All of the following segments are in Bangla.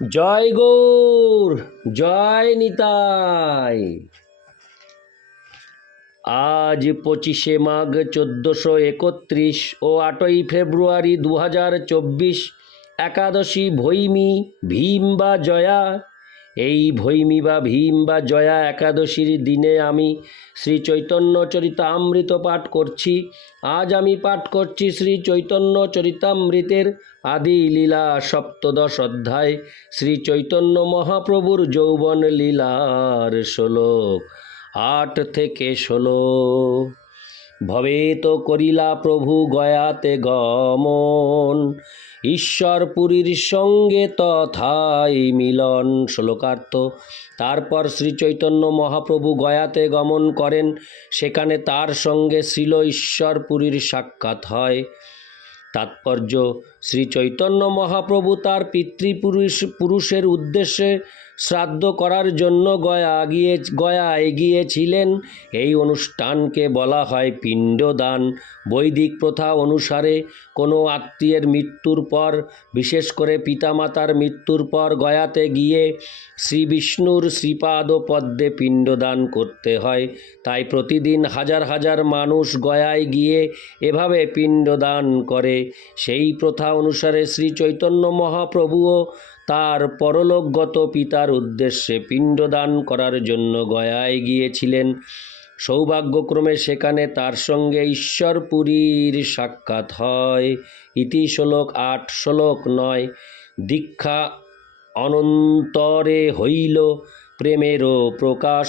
জয় গৌর, জয় নিতাই। আজ পঁচিশে মাঘ চোদ্দশো একত্রিশ ও আটই ফেব্রুয়ারি দু হাজার চব্বিশ একাদশী ভৈমী ভীম বা জয়া। এই ভৈমী বা ভীম বা জয়া একাদশীর দিনে আমি শ্রী চৈতন্য চরিতামৃত পাঠ করছি। আজ আমি পাঠ করছি শ্রী চৈতন্য চরিতামৃতের আদি লীলা সপ্তদশ অধ্যায়, শ্রী চৈতন্য মহাপ্রভুর যৌবন লীলার শ্লোক আট থেকে ষোলো। ভবে তো করিলা প্রভু গয়াতে গমন। ঈশ্বরপুরীর সঙ্গে তথাই মিলন। শ্লোকার্থ, তারপর শ্রী চৈতন্য মহাপ্রভু গয়াতে গমন করেন। সেখানে তার সঙ্গে শ্রীল ঈশ্বরপুরীর সাক্ষাৎ হয়। তাৎপর্য শ্রী চৈতন্য মহাপ্রভু তার পিতৃপুরুষ, পুরুষের উদ্দেশ্যে শ্রাদ্ধ করার জন্য গয়া গিয়ে, গয়া এগিয়েছিলেন। এই অনুষ্ঠানকে বলা হয় পিণ্ডদান। বৈদিক প্রথা অনুসারে কোনো আত্মীয়ের মৃত্যুর পর, বিশেষ করে পিতামাতার মৃত্যুর পর গয়াতে গিয়ে শ্রী বিষ্ণুর শ্রীপাদ পদ্মে পিণ্ডদান করতে হয়। তাই প্রতিদিন হাজার হাজার মানুষ গয়ায় গিয়ে এভাবে পিণ্ডদান করে। সেই প্রথা অনুসারে শ্রী চৈতন্য মহাপ্রভুও তার পরলোকগত পিতার উদ্দেশ্যে পিণ্ডদান করার জন্য গয়ায় গিয়েছিলেন। সৌভাগ্যক্রমে সেখানে তার সঙ্গে ঈশ্বরপুরীর সাক্ষাৎ হয়। ইতি শ্লোক আট, শ্লোক নয়, দীক্ষা অনন্তরে হইল প্রেমেরও প্রকাশ,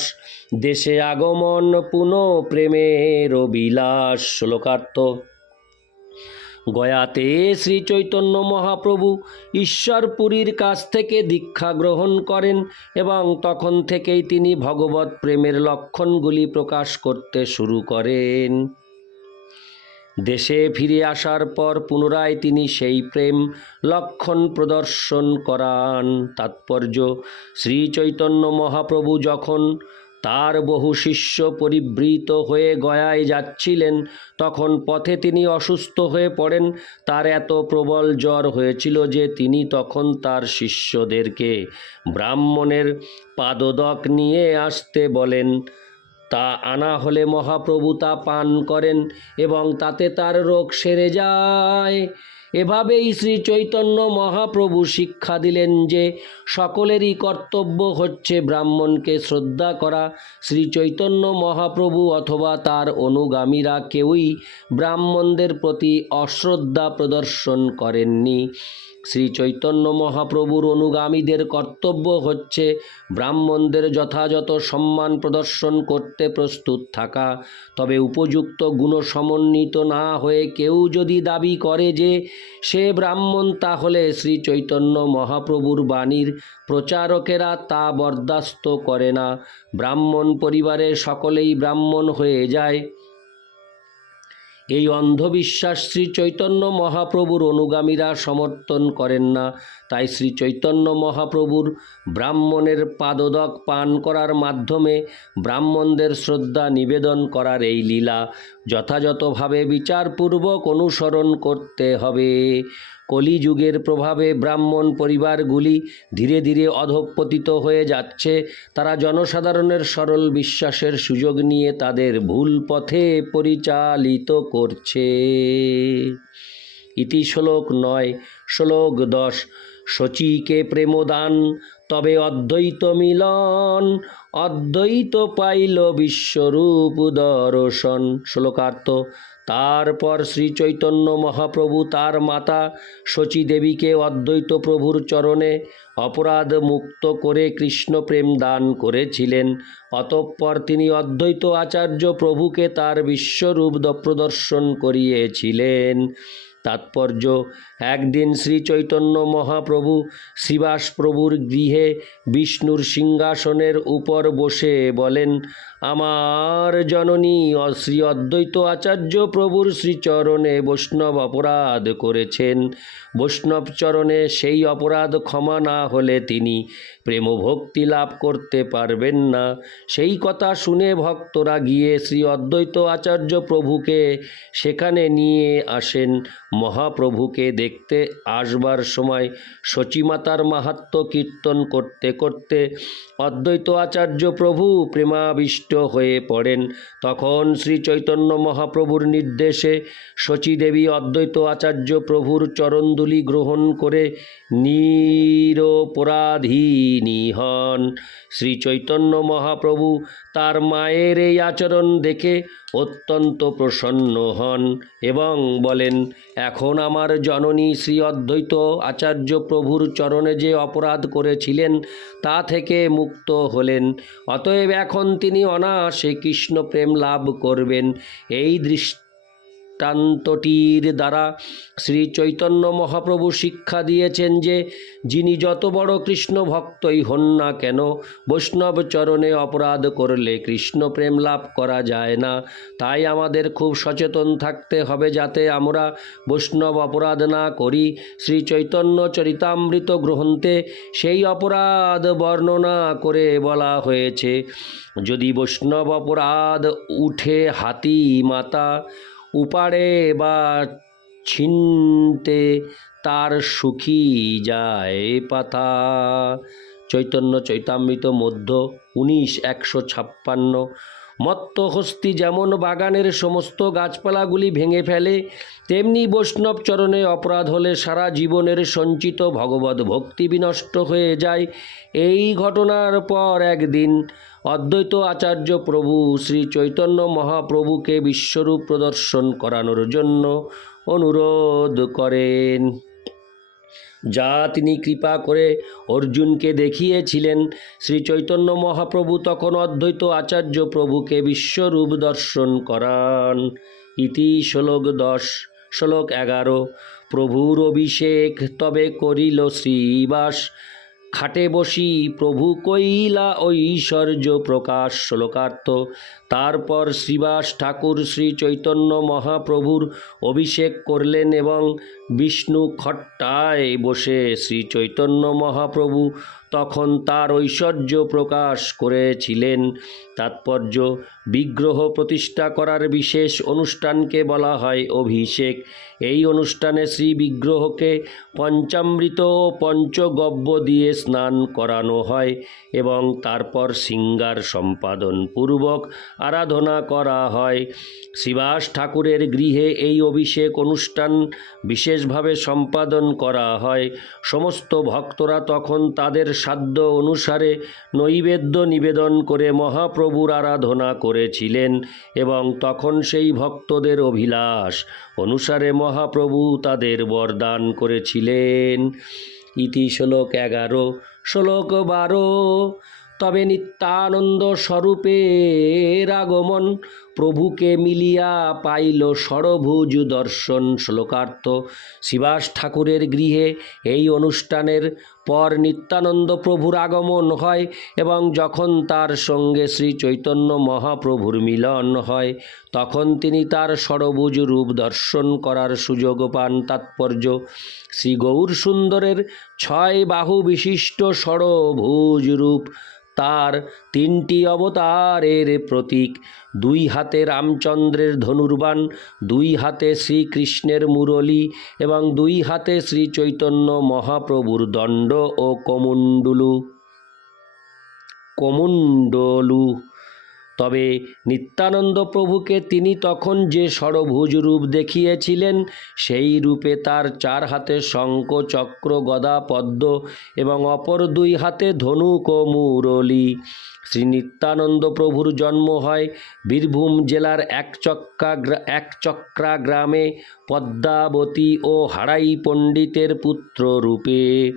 দেশে আগমন পুনঃ প্রেমেরও বিলাস। শ্লোকার্থ গয়াতে শ্রী চৈতন্য মহাপ্রভু ঈশ্বরপুরীর কাছ থেকে দীক্ষা গ্রহণ করেন এবং তখন থেকেই তিনি ভগবত প্রেমের লক্ষণগুলি প্রকাশ করতে শুরু করেন। দেশে ফিরে আসার পর পুনরায় তিনি সেই প্রেম লক্ষণ প্রদর্শন করান। তাৎপর্য, শ্রী চৈতন্য মহাপ্রভু যখন তার বহু শিষ্য পরিবৃত হয়ে গয়ায় যাচ্ছিলেন। তখন পথে তিনি অসুস্থ হয়ে পড়েন। তার এত প্রবল জ্বর হয়েছিল যে তিনি তখন তার শিষ্যদেরকে ব্রাহ্মণের পাদদক নিয়ে আসতে বলেন, তা আনা হলে মহাপ্রভু তা পান করেন এবং তাতে তার রোগ সেরে যায়। এভাবেই শ্রী চৈতন্য মহাপ্রভু শিক্ষা দিলেন যে সকলেরই কর্তব্য হচ্ছে ব্রাহ্মণকে শ্রদ্ধা করা। শ্রী চৈতন্য মহাপ্রভু অথবা তার অনুগামীরা কেউই ব্রাহ্মণদের প্রতি অশ্রদ্ধা প্রদর্শন করেননি। শ্রী চৈতন্য মহাপ্রভুর অনুগামীদের কর্তব্য হচ্ছে ব্রাহ্মণদের যথাযথ সম্মান প্রদর্শন করতে প্রস্তুত থাকা। তবে উপযুক্ত গুণসমন্বিত না হয়ে কেউ যদি দাবি করে যে সে ব্রাহ্মণ, তাহলে শ্রী চৈতন্য মহাপ্রভুর বাণীর প্রচারকেরা তা বরদাস্ত করে না। ব্রাহ্মণ পরিবারের সকলেই ব্রাহ্মণ হয়ে যায়। এই অন্ধবিশ্বাস শ্রী চৈতন্য মহাপ্রভুর অনুগামীরা সমর্থন করেন না। তাই শ্রী চৈতন্য মহাপ্রভুর ব্রাহ্মণের পাদদক পান করার মাধ্যমে ব্রাহ্মণদের শ্রদ্ধা নিবেদন করার এই লীলা যথাযথভাবে বিচারপূর্বক অনুসরণ করতে হবে। কলিযুগের প্রভাবে ব্রাহ্মণ পরিবারগুলি ধীরে ধীরে অধঃপতিত হয়ে যাচ্ছে। তারা জনসাধারণের সরল বিশ্বাসের সুযোগ নিয়ে তাদের ভুল পথে পরিচালিত করছে। ইতি শ্লোক নয়, শ্লোক দশ, শচীকে প্রেমদান, তবে অদ্বৈত মিলন, অদ্বৈত পাইল বিশ্বরূপ দর্শন। শ্লোকার্থ তারপর শ্রীচৈতন্য মহাপ্রভু তার মাতা শচী দেবীকে অদ্বৈত প্রভুর চরণে অপরাধ মুক্ত করে কৃষ্ণ প্রেম দান করেছিলেন। অতঃপর তিনি অদ্বৈত আচার্য প্রভুকে তার বিশ্বরূপ প্রদর্শন করিয়েছিলেন। তাৎপর্য, একদিন শ্রী চৈতন্য মহাপ্রভু শ্রীবাস প্রভুর গৃহে বিষ্ণুর সিংহাসনের উপর বসে বলেন, আমার জননী শ্রী অদ্বৈত আচার্য প্রভুর শ্রীচরণে বৈষ্ণব অপরাধ করেছেন। বৈষ্ণব চরণে সেই অপরাধ ক্ষমা না হলে তিনি প্রেমভক্তি লাভ করতে পারবেন না। সেই কথা শুনে ভক্তরা গিয়ে শ্রী অদ্বৈত আচার্য প্রভুকে সেখানে নিয়ে আসেন। মহাপ্রভুকে দেখতে আসবার সময় শচীমাতার মাহাত্ম কীর্তন করতে করতে অদ্বৈত আচার্য প্রভু প্রেমাবিষ্ট হয়ে পড়েন। তখন শ্রী চৈতন্য মহাপ্রভুর নির্দেশে শচীদেবী অদ্বৈত আচার্য প্রভুর চরণদুলি গ্রহণ করে নিরপরাধিনী হন। শ্রী চৈতন্য মহাপ্রভু তার মায়ের এই আচরণ দেখে অত্যন্ত প্রসন্ন হন এবং বলেন, এখন আমার জননী শ্রী অদ্বৈত আচার্য প্রভুর চরণে যে অপরাধ করেছিলেন, তা থেকে মুক্ত হলেন। অতএব এখন তিনি অনায়াসে কৃষ্ণ প্রেম লাভ করবেন। এই দৃষ্টান্তটির দ্বারা শ্রী চৈতন্য মহাপ্রভু শিক্ষা দিয়েছেন যে, যিনি যত বড় কৃষ্ণ ভক্তই হন না কেন, বৈষ্ণব চরণে অপরাধ করলে কৃষ্ণ প্রেম লাভ করা যায় না। তাই আমাদের খুব সচেতন থাকতে হবে যাতে আমরা বৈষ্ণব অপরাধ না করি। শ্রী চৈতন্য চরিতামৃত গ্রন্থে সেই অপরাধ বর্ণনা করে বলা হয়েছে, যদি বৈষ্ণব অপরাধ উঠে হাতি মাতা উপাড়ে বা ছিনতে তার সুখী যায় পাতা। চৈতন্য চৈতামৃত মধ্য উনিশ একশো ছাপ্পান্ন মত্ত হস্তি যেমন বাগানের সমস্ত গাছপালাগুলি ভেঙে ফেলে, তেমনি বৈষ্ণব চরণে অপরাধ হলে সারা জীবনের সঞ্চিত ভগবত ভক্তি বিনষ্ট হয়ে যায়। এই ঘটনার পর একদিন অদ্বৈত আচার্য প্রভু শ্রী চৈতন্য মহাপ্রভুকে বিশ্বরূপ প্রদর্শন করানোর জন্য অনুরোধ করেন। যা তিনি কৃপা করে অর্জুনকে দেখিয়েছিলেন। শ্রী চৈতন্য মহাপ্রভু তখন অদ্বৈত আচার্য প্রভুকে বিশ্বরূপ দর্শন করান। ইতি শ্লোক দশ, শ্লোক এগারো, প্রভুর অভিষেক তবে করিল শ্রীবাস। খাটে বসি, প্রভু কৈলা ঐশ্বর্য প্রকাশ শ্লোকার্থ। তারপর শ্রীবাস ঠাকুর শ্রী চৈতন্য মহাপ্রভুর অভিষেক করলেন এবং বিষ্ণু খট্টায় বসে শ্রী চৈতন্য মহাপ্রভু তখন তার ঐশ্বর্য প্রকাশ করেছিলেন। তাৎপর্য, বিগ্রহ প্রতিষ্ঠা করার বিশেষ অনুষ্ঠানকে বলা হয় অভিষেক। এই অনুষ্ঠানে শ্রী বিগ্রহকে পঞ্চামৃত ও পঞ্চগব্য দিয়ে স্নান করানো হয় এবং তারপর সিঙ্গার সম্পাদন পূর্বক আরাধনা করা হয়। শিবাস ঠাকুরের গৃহে এই অভিষেক অনুষ্ঠান বিশেষভাবে সম্পাদন করা হয়। সমস্ত ভক্তরা তখন তাদের সাধ্য অনুসারে নৈবেদ্য নিবেদন করে মহাপ্রভুর আরাধনা করেছিলেন এবং তখন সেই ভক্তদের অভিলাষ অনুসারে মহাপ্রভু তাদের বরদান করেছিলেন। ইতি শ্লোক এগারো, শ্লোক বারো, তবে নিত্যানন্দ স্বরূপের আগমন প্রভুকে মিলিয়া পাইল ষড়ভুজ দর্শন শ্লোকার্থ। শিবাস ঠাকুরের গৃহে এই অনুষ্ঠানের পর নিত্যানন্দ প্রভুর আগমন হয় এবং যখন তার সঙ্গে শ্রী চৈতন্য মহাপ্রভুর মিলন হয়, তখন তিনি তার ষড়ভুজ রূপ দর্শন করার সুযোগ পান। তাৎপর্য, শ্রী গৌর সুন্দরের ছয় বাহু বিশিষ্ট ষড়ভুজ রূপ তার তিনটি অবতারের প্রতীক, দুই হাতে রামচন্দ্রের ধনুর্বাণ, দুই হাতে শ্রীকৃষ্ণের মুরলী এবং দুই হাতে শ্রী চৈতন্য মহাপ্রভুর দণ্ড ও কমণ্ডলু। কমণ্ডলু। তবে নিত্যানন্দ প্রভুকে তিনি তখন যে ষড়ভুজ রূপ দেখিয়েছিলেন, সেই রূপে তার চার হাতে শঙ্খ, চক্র, গদা, পদ্ম এবং অপর দুই হাতে ধনুক ও মুরলী। শ্রী নিত্যানন্দ প্রভুর জন্ম হয় বীরভূম জেলার একচক্রা গ্রা- একচক্রা গ্রামে পদ্মাবতী ও হাড়াই পণ্ডিতের পুত্র রূপে।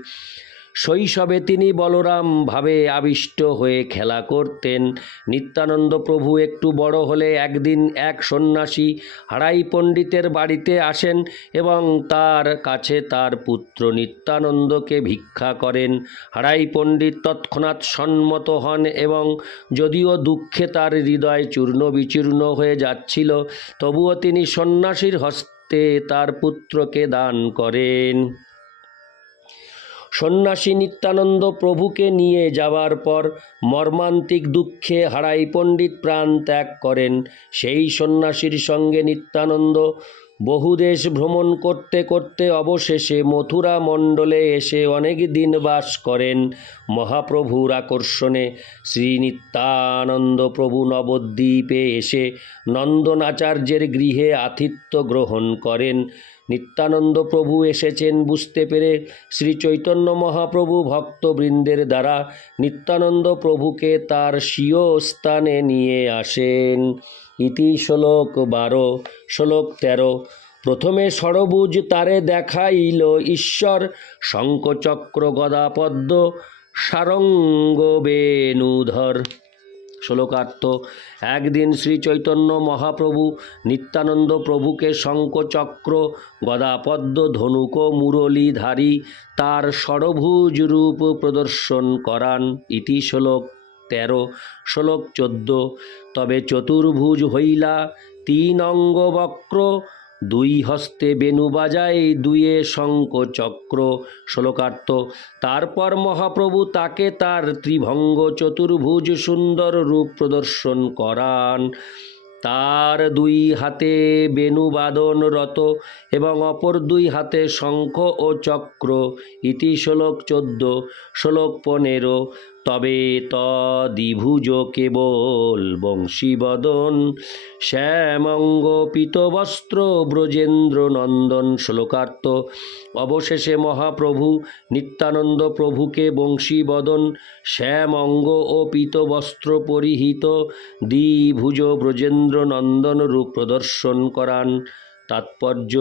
শৈশবে তিনি বলরাম ভাবে আবিষ্ট হয়ে খেলা করতেন। নিত্যানন্দ প্রভু একটু বড় হলে একদিন এক সন্ন্যাসী হারাই পণ্ডিতের বাড়িতে আসেন এবং তার কাছে তার পুত্র নিত্যানন্দকে ভিক্ষা করেন। হারাই পণ্ডিত তৎক্ষণাৎ সম্মত হন এবং যদিও দুঃখে তার হৃদয় চূর্ণ বিচূর্ণ হয়ে যাচ্ছিল, তবুও তিনি সন্ন্যাসীর হস্তে তার পুত্রকে দান করেন। সন্ন্যাসী নিত্যানন্দ প্রভুকে নিয়ে যাওয়ার পর মর্মান্তিক দুঃখে হারাই পণ্ডিত প্রাণ ত্যাগ করেন। সেই সন্ন্যাসীর সঙ্গে নিত্যানন্দ বহু দেশ ভ্রমণ করতে করতে অবশেষে মথুরা মণ্ডলে এসে অনেক দিন বাস করেন মহাপ্রভুর আকর্ষণে। শ্রী নিত্যানন্দ প্রভু নবদ্বীপে এসে নন্দনাচার্যের গৃহে আতিথ্য গ্রহণ করেন। নিত্যানন্দ প্রভু এসেছেন বুঝতে পেরে শ্রী চৈতন্য মহাপ্রভু ভক্তবৃন্দের দ্বারা নিত্যানন্দ প্রভুকে তার স্বীয় স্থানে নিয়ে আসেন। ইতি শ্লোক বারো, শ্লোক তেরো। প্রথমে ষড়ভুজ তারে দেখাইল ঈশ্বর, শঙ্খচক্র গদাপদ্ম সারঙ্গ বেণুধর শ্লোকার্থ, একদিন শ্রী চৈতন্য মহাপ্রভু নিত্যানন্দ প্রভুকে শঙ্খচক্র, গদাপদ্ম, ধনুক, মুরলীধারী তার ষড়ভুজ রূপ প্রদর্শন করান। ইতি শ্লোক তেরো শ্লোক চোদ্দ, তবে চতুর্ভুজ হইলা তিন অঙ্গ বক্র, দুই হস্তে বেণু বাজায়, দুয়ে শঙ্খ চক্র, শ্লোকার্থ। তারপর মহাপ্রভু তাকে তার ত্রিভঙ্গ চতুর্ভুজ সুন্দর রূপ প্রদর্শন করান। তার দুই হাতে বেণুবাদনরত এবং অপর দুই হাতে শঙ্খ ও চক্র। ইতি শ্লোক চোদ্দ, শ্লোক পনেরো। তবে তদ্বিভুজ কেবল বংশীবদন। শ্যামঙ্গ পীতবস্ত্র ব্রজেন্দ্র নন্দন শ্লোকার্থ অবশেষে মহাপ্রভু নিত্যানন্দ প্রভুকে বংশীবদন। শ্যামঙ্গ ও পিতবস্ত্র পরিহিত দ্বিভুজ ব্রজেন্দ্র নন্দন রূপ প্রদর্শন করান। তাৎপর্য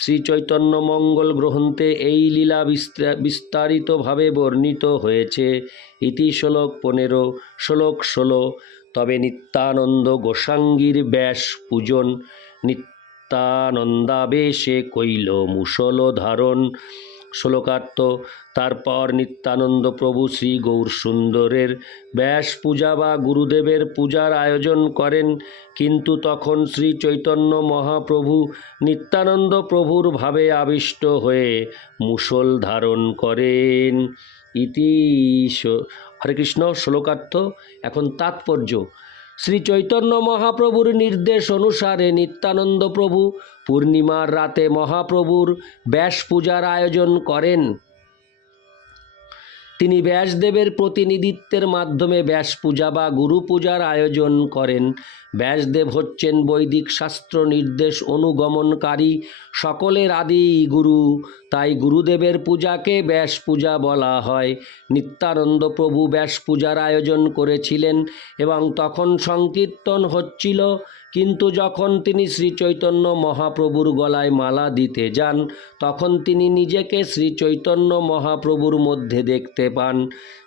শ্রী চৈতন্য মঙ্গল গ্রন্থে এই লীলা বিস্তা- বিস্তারিতভাবে বর্ণিত হয়েছে। ইতি শ্লোক পনেরো, শ্লোক ষোলো, তবে নিত্যানন্দ গোসাঙ্গীর ব্যাস পূজন, নিত্যানন্দাবেশে কৈল মুসল ধারণ শ্লোকার্থ, তারপর নিত্যানন্দ প্রভু শ্রী গৌর সুন্দরের ব্যাস পূজা বা গুরুদেবের পূজার আয়োজন করেন। কিন্তু তখন শ্রী চৈতন্য মহাপ্রভু নিত্যানন্দ প্রভুর ভাবে আবিষ্ট হয়ে মুসল ধারণ করেন। ইতি হরে কৃষ্ণ, শ্লোকার্থ। এখন তাৎপর্য। শ্রী চৈতন্য মহাপ্রভুর নির্দেশ অনুসারে নিত্যানন্দ প্রভু পূর্ণিমার রাতে মহাপ্রভুর ব্যাস পূজার আয়োজন করেন। তিনি ব্যাসদেবের প্রতিনিধিত্বের মাধ্যমে ব্যাস পূজা বা গুরু পূজার আয়োজন করেন। ব্যাসদেব হচ্ছেন বৈদিক শাস্ত্র নির্দেশ অনুগমনকারী, সকলের আদি গুরু। তাই গুরুদেবের পূজাকে ব্যাস পূজা বলা হয়। নিত্যানন্দ প্রভু ব্যাস পূজার আয়োজন করেছিলেন এবং তখন সংকীর্তন হচ্ছিল। কিন্তু যখন তিনি শ্রী চৈতন্য মহাপ্রভুর গলায় মালা দিতে যান, তখন তিনি নিজেকে শ্রী চৈতন্য মহাপ্রভুর মধ্যে দেখতে পান।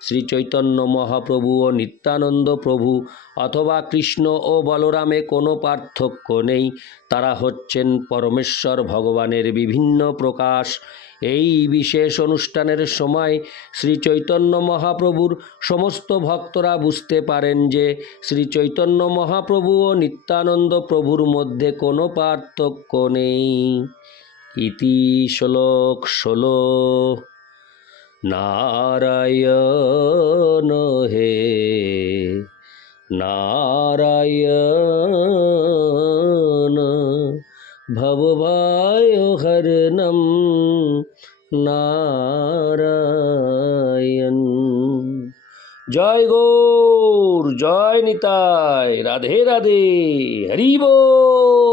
শ্রী চৈতন্য মহাপ্রভু ও নিত্যানন্দ প্রভু অথবা কৃষ্ণ ও বলরামে কোনো পার্থক্য নেই। তারা হচ্ছেন পরমেশ্বর ভগবানের বিভিন্ন প্রকাশ। এই বিশেষ অনুষ্ঠানের সময় শ্রী চৈতন্য মহাপ্রভুর সমস্ত ভক্তরা বুঝতে পারেন যে শ্রী চৈতন্য মহাপ্রভু ও নিত্যানন্দ প্রভুর মধ্যে কোনো পার্থক্য নেই। ইতি শ্লোক ষোলো। নারায়ণ হে নারায়ণ। ভবভায় হরণম নারায়ণ। জয় গৌর জয় নিতাই রাধে রাধে হরি বল।